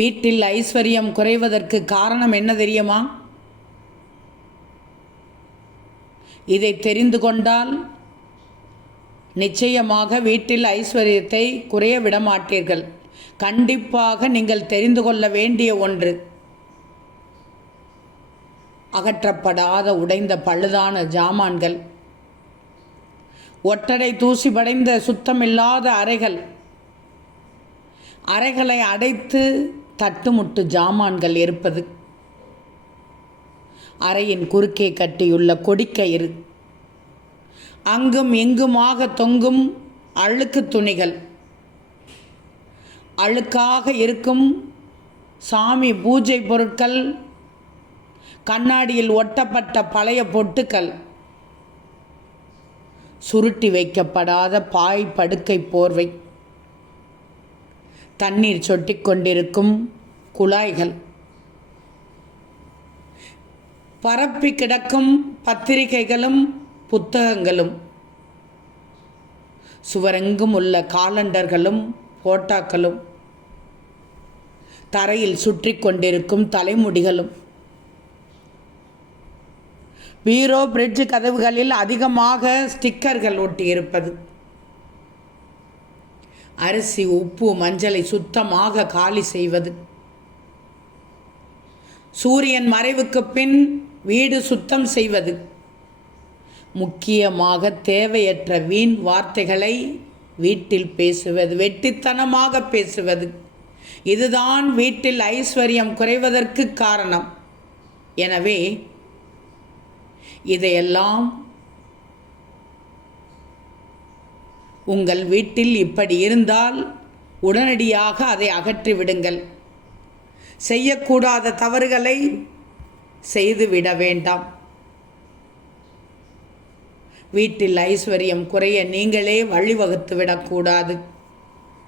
வீட்டில் ஐஸ்வர்யம் குறைவதற்கு காரணம் என்ன தெரியுமா? இதை தெரிந்து கொண்டால் நிச்சயமாக வீட்டில் ஐஸ்வர்யத்தை குறைய விட மாட்டீர்கள். கண்டிப்பாக நீங்கள் தெரிந்து கொள்ள வேண்டிய ஒன்று, அகற்றப்படாத உடைந்த பழுதான ஜாமான்கள், ஒட்டடை தூசி படைந்த சுத்தமில்லாத அறைகளை அடைத்து தட்டுமுட்டு ஜாமான்கள் இருப்பது, அறையின் குறுக்கே கட்டியுள்ள கொடிக்கயிறு, அங்கும் இங்குமாக தொங்கும் அழுக்கு துணிகள், அழுக்காக இருக்கும் சாமி பூஜை பொருட்கள், கண்ணாடியில் ஒட்டப்பட்ட பழைய பொட்டுக்கள், சுருட்டி வைக்கப்படாத பாய் படுக்கை போர்வை, தண்ணீர் சொட்டி கொண்டிருக்கும் குழாய்கள், பரப்பி கிடக்கும் பத்திரிகைகளும் புத்தகங்களும், சுவரெங்கும் உள்ள காலண்டர்களும் போட்டாக்களும், தரையில் சுற்றி கொண்டிருக்கும் தலைமுடிகளும், பீரோ பிரிட்ஜ் கதவுகளில் அதிகமாக ஸ்டிக்கர்கள் ஒட்டியிருப்பது, அரிசி உப்பு மஞ்சளை சுத்தமாக காலி செய்வது, சூரியன் மறைவுக்கு பின் வீடு சுத்தம் செய்வது, முக்கியமாக தேவையற்ற வீண் வார்த்தைகளை வீட்டில் பேசுவது, வெட்டித்தனமாக பேசுவது, இதுதான் வீட்டில் ஐஸ்வர்யம் குறைவதற்கு காரணம். எனவே இதையெல்லாம் உங்கள் வீட்டில் இப்படி இருந்தால் உடனடியாக அதை அகற்றிவிடுங்கள். செய்யக்கூடாத தவறுகளை செய்துவிட வேண்டாம். வீட்டில் ஐஸ்வர்யம் குறைய நீங்களே வழிவகுத்து விடக்கூடாது.